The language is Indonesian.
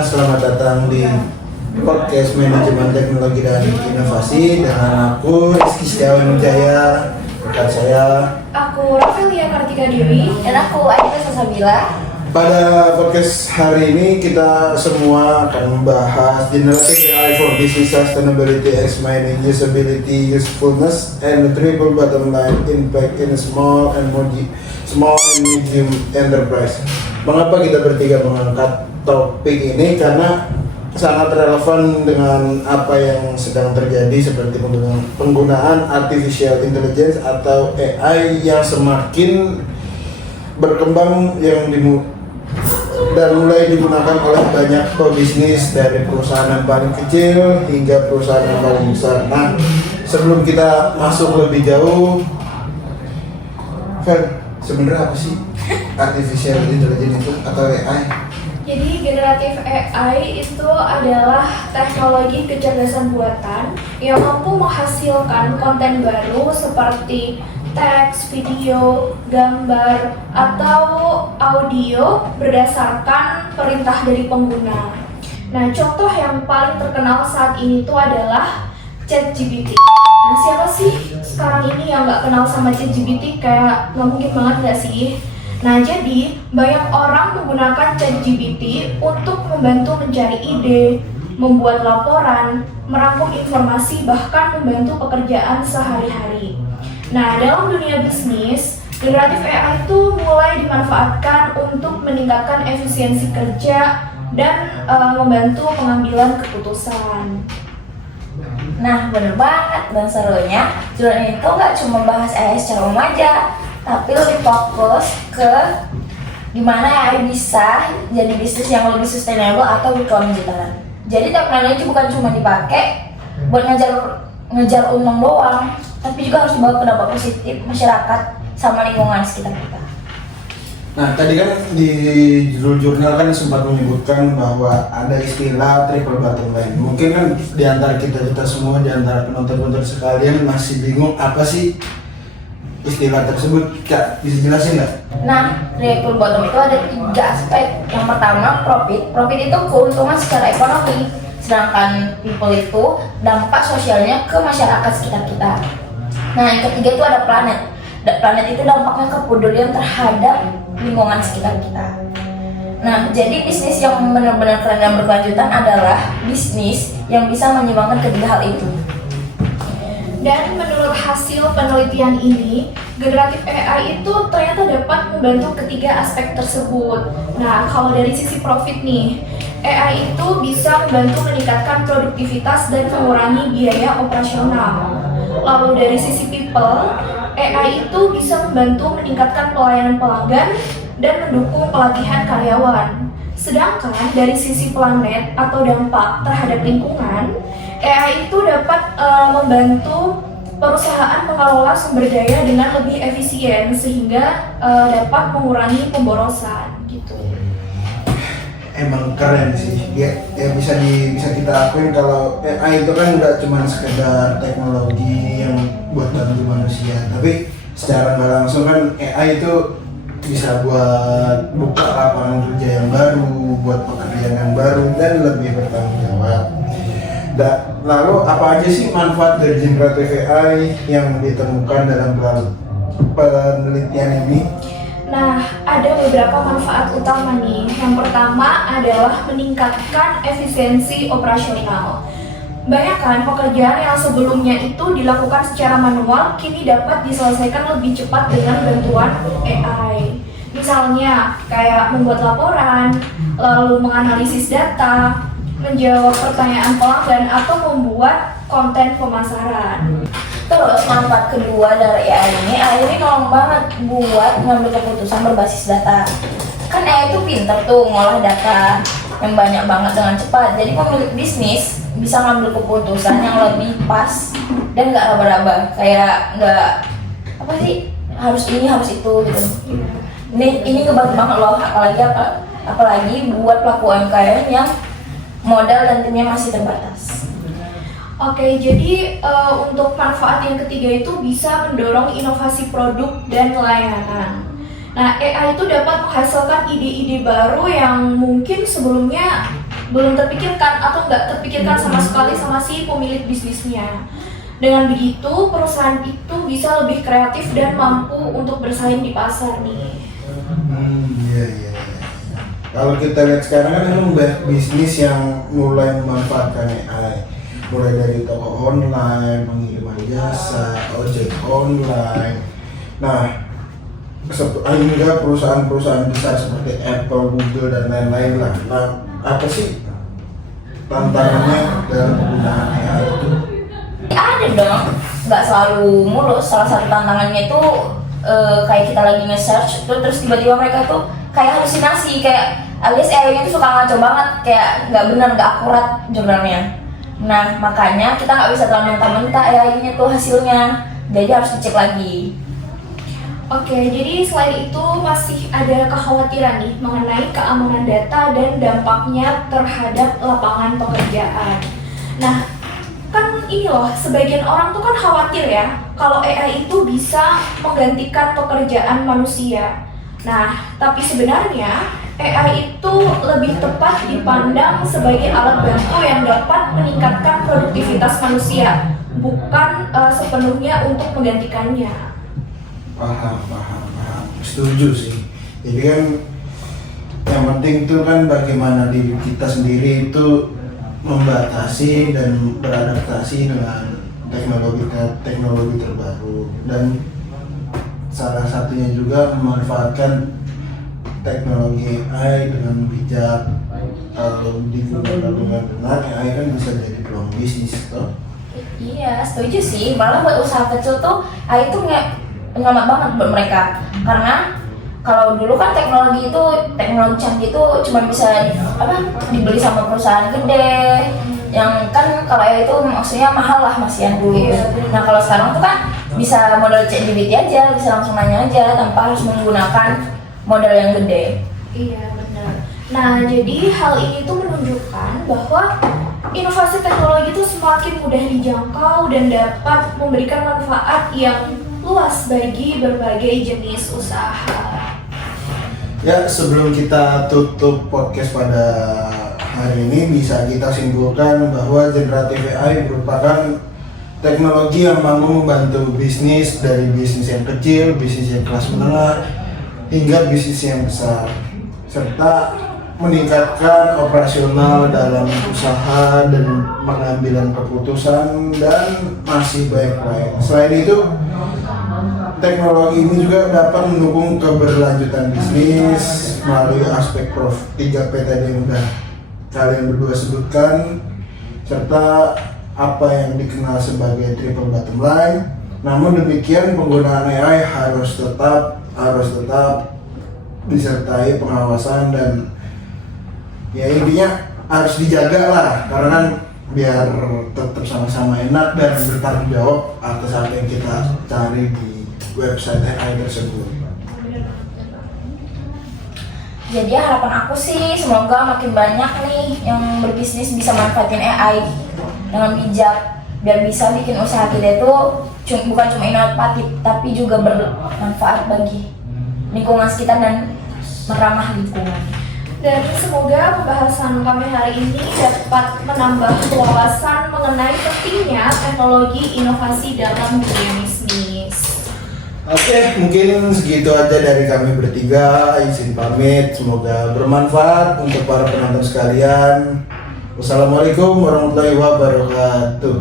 teman-teman, selamat datang di podcast manajemen teknologi dan inovasi dengan aku Rizky Setiawan Wijaya, rekan saya. Aku Rafelia Kartika Dewi. Dan aku Aida Sasabila. Pada podcast hari ini kita semua akan membahas Generative AI for Business Sustainability, Explaining Usability, Usefulness, and the Triple Bottom Line Impact in small and medium enterprise. Mengapa kita bertiga mengangkat topik ini? Karena sangat relevan dengan apa yang sedang terjadi, seperti penggunaan artificial intelligence atau AI yang semakin berkembang dan mulai digunakan oleh banyak pebisnis, dari perusahaan yang paling kecil hingga perusahaan yang paling besar. Nah, sebelum kita masuk lebih jauh, Fer, sebenarnya apa sih artificial intelligence itu atau AI? Jadi generative AI itu adalah teknologi kecerdasan buatan yang mampu menghasilkan konten baru seperti teks, video, gambar, atau audio berdasarkan perintah dari pengguna. Nah, contoh yang paling terkenal saat ini itu adalah ChatGPT. Nah, siapa sih sekarang ini yang nggak kenal sama ChatGPT? Kayak nggak mungkin banget nggak sih? Nah, jadi banyak orang menggunakan ChatGPT untuk membantu mencari ide, membuat laporan, merangkum informasi, bahkan membantu pekerjaan sehari-hari. Nah, dalam dunia bisnis, generative AI itu mulai dimanfaatkan untuk meningkatkan efisiensi kerja dan membantu pengambilan keputusan. Nah, bener banget, dan serunya judul itu nggak cuma bahas AI secara umum aja, tapi lebih fokus ke gimana AI bisa jadi bisnis yang lebih sustainable atau berkelanjutan. Jadi teknologi bukan cuma dipakai buat ngejar untung doang, tapi juga harus dibawa ke dampak positif masyarakat sama lingkungan sekitar kita. Nah, tadi kan di judul jurnal kan sempat menyebutkan bahwa ada istilah triple bottom line. Mungkin kan di antara kita semua, di antara penonton-penonton sekalian masih bingung apa sih istilah tersebut. Kak, bisa jelasin nggak? Nah, triple bottom itu ada 3 aspek. Yang pertama, profit itu keuntungan secara ekonomi, sedangkan people itu dampak sosialnya ke masyarakat sekitar kita. Nah, yang ketiga itu ada planet. Planet itu dampaknya kepedulian terhadap lingkungan sekitar kita. Nah, jadi bisnis yang benar-benar keren dan berkelanjutan adalah bisnis yang bisa menyeimbangkan ketiga hal itu. Dan menurut hasil penelitian ini, generative AI itu ternyata dapat membantu ketiga aspek tersebut. Nah, kalau dari sisi profit nih, AI itu bisa membantu meningkatkan produktivitas dan mengurangi biaya operasional. Lalu dari sisi people, AI itu bisa membantu meningkatkan pelayanan pelanggan dan mendukung pelatihan karyawan. Sedangkan dari sisi planet atau dampak terhadap lingkungan, AI itu dapat membantu perusahaan mengelola sumber daya dengan lebih efisien sehingga dapat mengurangi pemborosan gitu. Emang keren sih. Ya bisa kita akuin kalau AI itu kan nggak cuma sekedar teknologi yang buat bantu manusia, tapi secara nggak langsung kan AI itu bisa buat buka lapangan kerja yang baru, buat pekerjaan yang baru dan lebih bertanggung jawab. Lalu apa aja sih manfaat dari generative AI yang ditemukan dalam penelitian ini? Nah, ada beberapa manfaat utama nih. Yang pertama adalah meningkatkan efisiensi operasional. Banyak kan pekerjaan yang sebelumnya itu dilakukan secara manual, kini dapat diselesaikan lebih cepat dengan bantuan AI. Misalnya, kayak membuat laporan, lalu menganalisis data, menjawab pertanyaan pelanggan, atau membuat konten pemasaran. Terus manfaat kedua dari AI ini nolong banget buat ngambil keputusan berbasis data. Kan AI itu pinter tuh ngolah data yang banyak banget dengan cepat. Jadi pemilik bisnis bisa ngambil keputusan yang lebih pas dan nggak raba-raba. Kayak nggak apa sih harus ini harus itu gitu. Ini ngebantu banget loh, apalagi buat pelaku UMKM yang modal dan timnya masih terbatas. Oke, jadi untuk manfaat yang ketiga itu bisa mendorong inovasi produk dan layanan. Nah, AI itu dapat menghasilkan ide-ide baru yang mungkin sebelumnya belum terpikirkan atau nggak terpikirkan sama sekali sama si pemilik bisnisnya. Dengan begitu, perusahaan itu bisa lebih kreatif dan mampu untuk bersaing di pasar nih. Iya. Kalau kita lihat sekarang kan memang banyak bisnis yang mulai memanfaatkan AI, mulai dari toko online, pengiriman jasa, ojek online. Nah, hingga perusahaan-perusahaan besar seperti Apple, Google dan lain-lain lah. Nah, apa sih tantangannya dalam penggunaan AI itu? Ada dong, nggak selalu mulus. Salah satu tantangannya itu kayak kita lagi nge-search tuh, terus tiba-tiba mereka tuh kayak halusinasi, kayak alias AI-nya tuh suka ngaco banget, kayak nggak benar, nggak akurat jurnalnya. Nah, makanya kita nggak bisa terlalu mentah-mentah AI-nya tuh hasilnya, jadi harus dicek lagi. Oke, jadi selain itu masih ada kekhawatiran nih mengenai keamanan data dan dampaknya terhadap lapangan pekerjaan. Nah, kan ini loh, sebagian orang tuh kan khawatir ya kalau AI itu bisa menggantikan pekerjaan manusia. Nah, tapi sebenarnya AI itu lebih tepat dipandang sebagai alat bantu yang dapat meningkatkan produktivitas manusia, bukan sepenuhnya untuk menggantikannya. Paham. Setuju sih. Jadi kan yang penting itu kan bagaimana diri kita sendiri itu membatasi dan beradaptasi dengan teknologi terbaru, dan salah satunya juga memanfaatkan teknologi AI dengan bijak. Kalau digunakan dengan benar, AI kan bisa jadi peluang bisnis toh. Iya, setuju sih. Malah buat usaha kecil tuh AI itu nyaman banget buat mereka, karena kalau dulu kan teknologi canggih itu cuma bisa dibeli sama perusahaan gede, yang kan kalau AI itu maksudnya mahal lah masihan dulu. Nah, kalau sekarang tuh kan bisa modal ChatGPT aja, bisa langsung nanya aja tanpa harus menggunakan modal yang gede. Iya, benar. Nah, jadi hal ini tuh menunjukkan bahwa inovasi teknologi itu semakin mudah dijangkau dan dapat memberikan manfaat yang luas bagi berbagai jenis usaha. Ya, sebelum kita tutup podcast pada hari ini, bisa kita simpulkan bahwa generatif AI merupakan teknologi yang mampu membantu bisnis, dari bisnis yang kecil, bisnis yang kelas menengah, hingga bisnis yang besar, serta meningkatkan operasional dalam usaha dan pengambilan keputusan, dan masih banyak lain. Selain itu, teknologi ini juga dapat mendukung keberlanjutan bisnis melalui aspek 3P tadi yang udah kalian berdua sebutkan, serta apa yang dikenal sebagai triple bottom line. Namun demikian, penggunaan AI harus tetap disertai pengawasan, dan ya intinya harus dijaga lah, karena kan biar tetap sama-sama enak dan bertanggung jawab atas apa yang kita cari di website AI tersebut. Jadi harapan aku sih semoga makin banyak nih yang berbisnis bisa manfaatin AI dengan bijak, biar bisa bikin usaha kita itu bukan cuma inovatif tapi juga bermanfaat bagi lingkungan sekitar dan meramah lingkungan. Dan semoga pembahasan kami hari ini dapat menambah wawasan mengenai pentingnya teknologi inovasi dalam dunia bisnis. Oke, mungkin segitu aja dari kami bertiga. Izin pamit, semoga bermanfaat untuk para penonton sekalian. Wassalamualaikum warahmatullahi wabarakatuh.